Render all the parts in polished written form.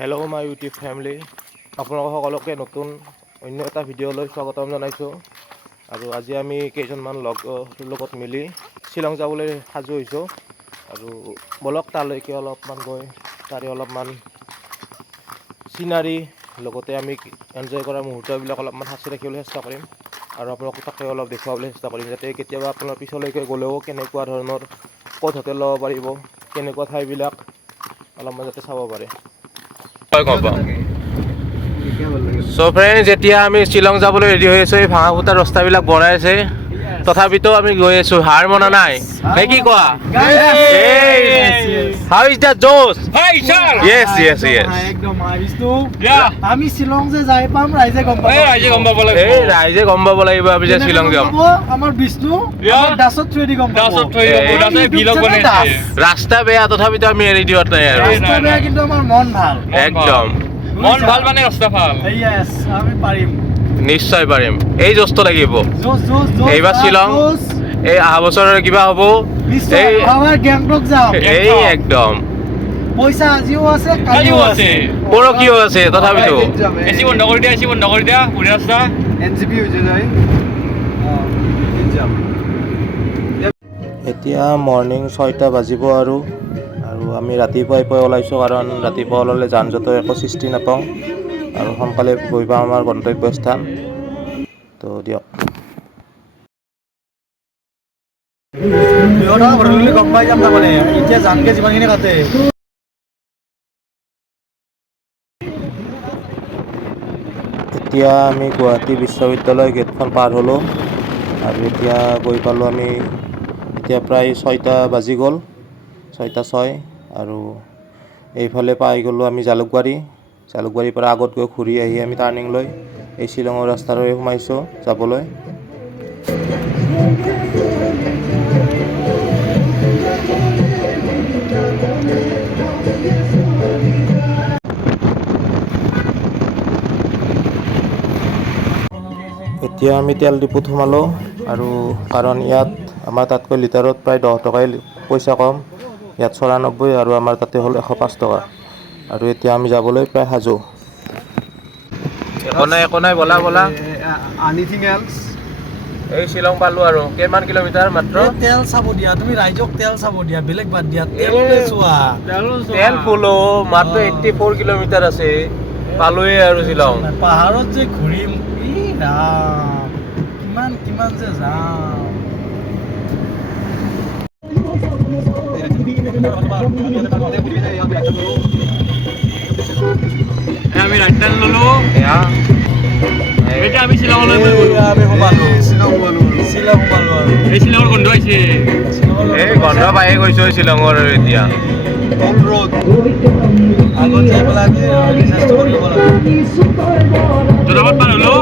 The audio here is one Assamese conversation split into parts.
হেল্ল' মাই ইউটিউব ফেমিলি, আপোনালোক সকলোকে নতুন অন্য এটা ভিডিঅ'লৈ স্বাগতম জনাইছোঁ। আৰু আজি আমি কেইজনমান লগত মিলি শ্বিলং যাবলৈ সাজু হৈছোঁ। আৰু বলক তালৈকে অলপমান গৈ তাৰে অলপমান চিনাৰী লগতে আমি এনজয় কৰা মুহূৰ্তবিলাক অলপমান সাঁচি ৰাখিবলৈ চেষ্টা কৰিম। আৰু আপোনালোকক তাকে অলপ দেখুৱাবলৈ চেষ্টা কৰিম, যাতে কেতিয়াবা আপোনাৰ পিছলৈকে গ'লেও কেনেকুৱা ধৰণৰ ক'ত হোটেল ল'ব পাৰিব, কেনেকুৱা ঠাইবিলাক অলপমান যাতে চাব পাৰে। চ' ফ্ৰেণ্ডছ, এতিয়া আমি শ্বিলং যাবলৈ ৰেডি হৈ আছোঁ। এই ভাঙা ফুটা ৰাস্তাবিলাক বনাই আছে, তথাপিতো আমি গৈ আছোঁ। হাৰ মনা নাই নে কি কোৱা? How is that Josh? Yes. আমি শ্বিলং যে যাই পাম, ৰাইজে গম পাব। ৰাইজে গম পাব লাগিব আমি যে শ্বিলং যাম। আমাৰ বিষ্ণু দাসত থ্ৰুদি গম পাব। ৰাস্তা বেয়া, তথাপিতো আমি এৰি দিয়াত নাই আৰু। ৰাস্তা বেয়া কিন্তু আমাৰ মন ভাল। একদম মন ভাল মানে ৰাস্তা ভাল। Yes, আমি পাৰিম। নিশ্চয় পাৰিম। এই জোচটো লাগিব। জোচ। এইবাৰ শ্বিলং, এই অহা বছৰৰ কিবা হ'ব। এই আমাৰ গেংটক যাম। এই একদম পইচা আজিও আছে, কালিও আছে, পৰহিও আছে, তথাপিতো এচি বন্ধ কৰি দিয়া পুৰী ৰাস্তা এনজিপি হৈ যায়। এতিয়া মৰ্ণিং 6টা বাজিব আৰু আমি ৰাতিপুৱাই ওলাইছোঁ, কাৰণ ৰাতিপুৱা ওলালে যান জঁটৰ একো সৃষ্টি নাপাওঁ আৰু সোনকালে গৈ পাওঁ আমাৰ গন্তব্যস্থান। তো দিয়ক। গম পাই যাম তাৰমানে, এতিয়া জানকে যিমানখিনি কাটে। এতিয়া আমি গুৱাহাটী বিশ্ববিদ্যালয় গেটখন পাৰ হ'লোঁ আৰু এতিয়া গৈ পালোঁ আমি। এতিয়া প্ৰায় 6টা বাজি গ'ল, 6:06, আৰু এইফালে পাই গ'লোঁ আমি জালুকবাৰীৰ পৰা আগত গৈ ঘূৰি আহি আমি টাৰ্ণিং লৈ এই শ্বিলঙৰ ৰাস্তাৰে সোমাইছোঁ যাবলৈ। এতিয়া আমি তেল ডিপুত সোমালোঁ, আৰু কাৰণ ইয়াত আমাৰ তাতকৈ লিটাৰত প্ৰায় 10 টকাই পইচা কম। ইয়াত 94 আৰু আমাৰ তাতে হ'ল 105 টকা। আৰু এতিয়া আমি যাবলৈ প্ৰায় সাজু। একো নাই, বলা। Anything else? এই শ্বিলং পালোঁ আৰু কিমান কিলোমিটাৰ মাত্ৰ? তেল চাব দিয়া, তুমি ৰাইজক তেল চাব দিয়া, বেলেগ বাদ দিয়া, তেললৈ চোৱা। তেল ফুলো মাত্ৰ 84 কিলোমিটাৰ আছে, পালোৱেই আৰু শ্বিলং। পাহাৰত যে ঘূৰিম, কিমান যে যাম। আমি ৰাইট টাৰ্ণ ল'লো। এতিয়া আমি শ্বিলঙলৈ এই শ্বিলঙৰ গন্ধ আহিছে। এই গন্ধ পায়ে গৈছো শ্বিলঙৰ। এতিয়া যোৰাবাট পাৰ হ'লো।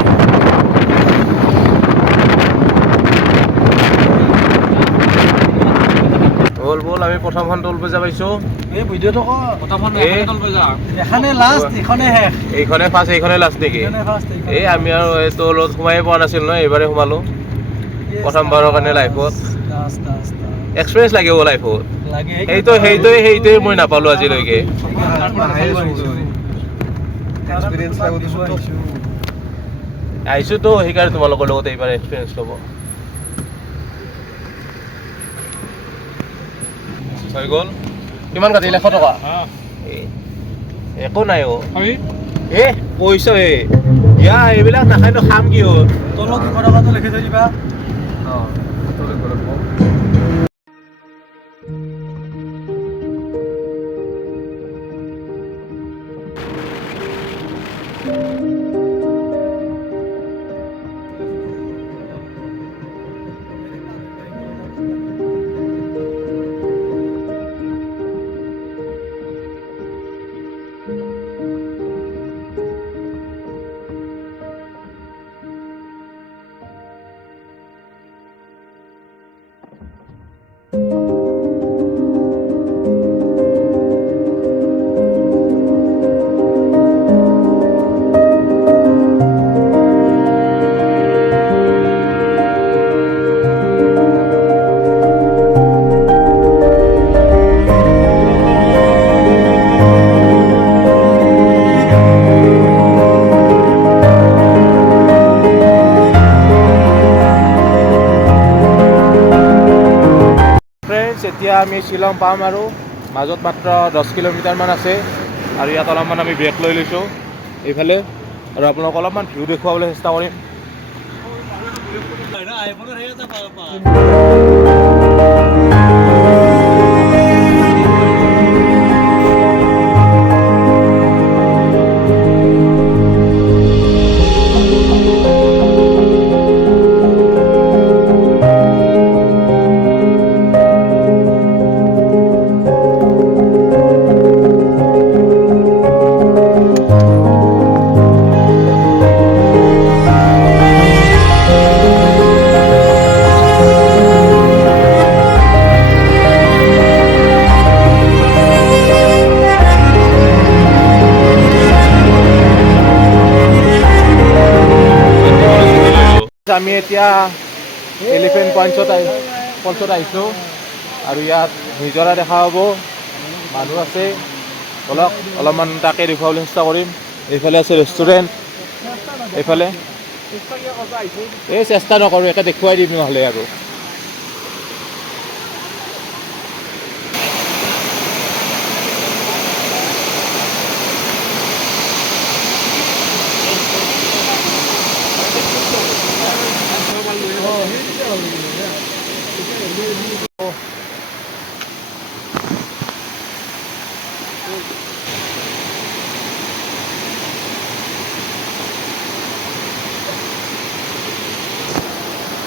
বল আমি প্ৰথমখন টোল প্লাজা পাইছোঁ। এই ভিডিঅ'টো এখানে লাষ্ট, এইখনে শেষ। এইখনে ফাৰ্ষ্ট, এইখনে লাষ্ট নেকি? এই আমি আৰু এই টোলত সোমাই পোৱা নাছিল নহয়, এইবাৰে সোমালোঁ প্ৰথমবাৰৰ কাৰণে লাইফত। এক্সপিৰিয়েঞ্চ লাগিব লাইফত। সেইটোৱে মই নাপালোঁ আজিলৈকে। আহিছোঁতো, সেইকাৰণে তোমালোকৰ লগত এইবাৰ এক্সপিৰিয়েঞ্চ ল'ব। হৈ গ'ল। কিমান কাটিলে? 100 টকা। একো নাই পইচা এইবিলাক নাখায়তো খাম কি হ'ল? তলত 200 টকাটো লিখি থৈ দিবা। আমি শ্বিলং পাম আৰু মাজত মাত্ৰ 10 কিলোমিটাৰমান আছে আৰু ইয়াত অলপমান আমি ব্ৰেক লৈ লৈছোঁ এইফালে আৰু আপোনালোকক অলপমান ভিউ দেখুৱাবলৈ চেষ্টা কৰিম। আমি এতিয়া এলিফেণ্ট পইণ্টত আহিছোঁ আৰু ইয়াত নিজৰা দেখা পাব, মানুহ আছে, অলপ অলপমান তাকে দেখুৱাবলৈ চেষ্টা কৰিম। এইফালে আছে ৰেষ্টুৰেণ্ট, এইফালে এই চেষ্টা নকৰোঁ, একে দেখুৱাই দিম নহ'লে আৰু।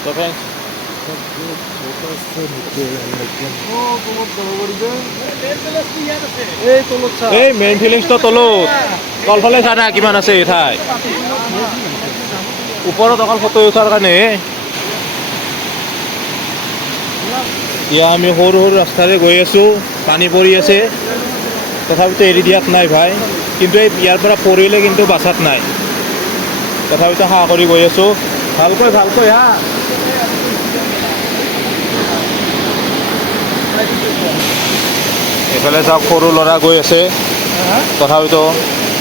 So friends, এই মেইন ফিলিংছটো তলত, তলফালে চা না কিমান আছে এই ঠাই, ওপৰত অকল ফটো উঠাৰ কাৰণে। এতিয়া আমি সৰু সৰু ৰাস্তাৰে গৈ আছোঁ, পানী পৰি আছে, তথাপিতো এৰি দিয়াত নাই ভাই, কিন্তু এই ইয়াৰ পৰা পৰিলে কিন্তু বাচাত নাই, তথাপিতো সাহ কৰি গৈ আছোঁ। ভালকৈ ভালকৈ হা। এইফালে চাওক সৰু ল'ৰা গৈ আছে, তথাপিতো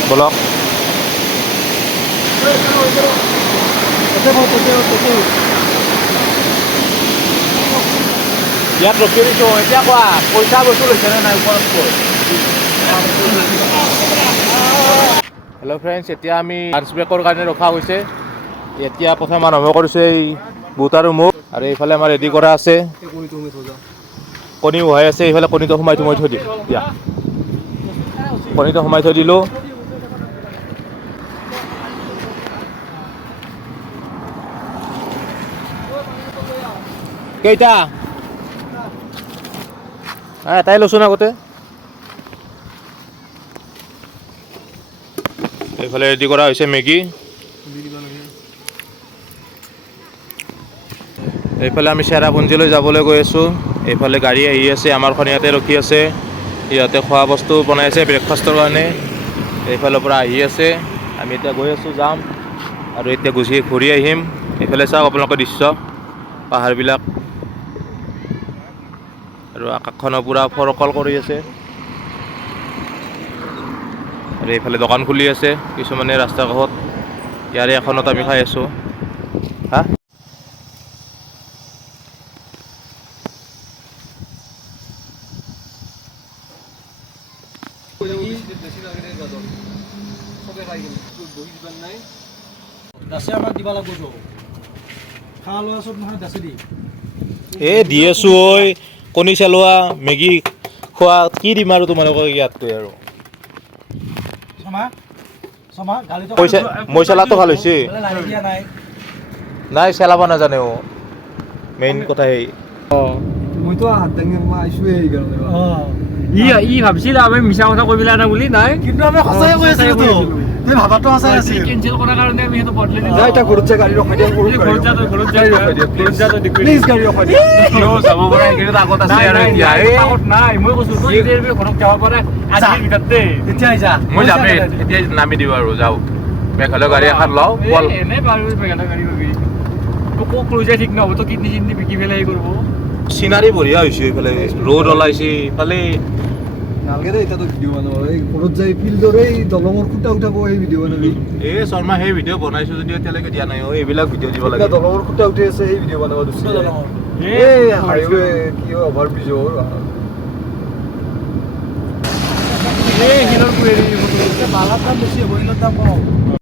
বলক। ইয়াত ৰখি দিছোঁ, এতিয়া কোৱা পইচা বস্তু লৈছেনে নাই ওপৰতকৈ? হেল্ল' ফ্ৰেণ্ডছ, এতিয়া আমি লাঞ্চ ব্ৰেকৰ কাৰণে ৰখা হৈছে। এতিয়া প্ৰথম আৰম্ভ কৰিছোঁ এই বুট আৰু মুগ, আৰু এইফালে আমাৰ ৰেডি কৰা আছে, কণী উহাই আছে, এইফালে কণীটো সোমাই থৈ দিম। দিয়া কণীটো সোমাই থৈ দিলোঁ। কেইটা? এটাই লৈছোঁ আগতে। এইফালে ৰেডি কৰা হৈছে মেগী। এইফালে আমি চেৰাপুঞ্জীলৈ যাবলৈ গৈ আছোঁ। এইফালে গাড়ী আহি আছে, আমাৰখন ইয়াতে ৰখি আছে, ইয়াতে খোৱা বস্তু বনাই আছে ব্ৰেকফাষ্টৰ কাৰণে। এইফালৰ পৰা আহি আছে, আমি এতিয়া গৈ আছোঁ, যাম আৰু এতিয়া ঘূৰি আহিম। এইফালে চাওক আপোনালোকৰ দৃশ্য, পাহাৰবিলাক আৰু আকাশখনৰ পূৰা ফৰকল কৰি আছে, আৰু এইফালে দোকান খুলি আছে কিছুমানে ৰাস্তাৰ কাষত। ইয়াৰে এখনত আমি খাই আছোঁ। হা দি আছোঁ ঐ, কণী চেলোৱা, মেগী খোৱা, কি দিম আৰু তোমালোকক ইয়াতকৈ আৰু। মই চেলাটো ভাল হৈছে, নাই চেলাব নাজানে ও, মেইন কথা সেই। মইতো হাত দাঙি আহিছোৱে সেইকাৰণে। ই ভাবছিল আমি মিছা কথা কৈ পেলাই না বুলি, নাই কিন্তু আমি সঁচাই কৈ আছিলোঁ তো, তুমি ভাবাটো সঁচাই আছিল। কেনচেল কৰাৰ কাৰণে আমি সেইটো বদলাই দিলোঁ। এতিয়া ঘৰত যায় গাড়ী ৰখাই দিয়া, ঘৰত যা, তই ঘৰত যা, প্লিজ গাড়ী ৰখাই দিয়া। যাব পৰা এইকেইটা আগত আছে আৰু এতিয়া আগত নাই। মই কৈছোঁ তই এতিয়া ঘৰত যাব পৰা আজিৰ ভিতৰতে, তেতিয়াই যা। মই যামেই, এতিয়া নামি দিওঁ আৰু যাওঁ। মেঘালয় গাড়ী এখন লওঁ, এনেই পাৰোঁ মেঘালয় গাড়ী পাবি, তোক ক'ক লৈ যায় ঠিক নহ'ব, তো কিডনী চিডনী বিকি পেলাই কৰিব। চিনাৰী বঢ়িয়া হৈছে, এইফালে ৰ'দ ওলাইছে, ইফালে নালগে দে এতিয়া তো ভিডিঅ' বনাব এই ঘৰত যাই ফিল্ডৰ এই দলঙৰ খুঁটা উঠাব এই ভিডিঅ' বনাবি এই শৰ্মা সেই ভিডিঅ' বনাইছোঁ যদি এতিয়ালৈকে দিয়া নাই এইবিলাক ভিডিঅ' দিব লাগে এতিয়া দলঙৰ খুঁটা উঠি আছে সেই ভিডিঅ' বনাব দিছে এই হাইৱে কি অভাৰ ব্ৰিজৰ এই হিলৰ পুৰি বালাৰ দাম বেছি হ'ব, শিলৰ দাম কম।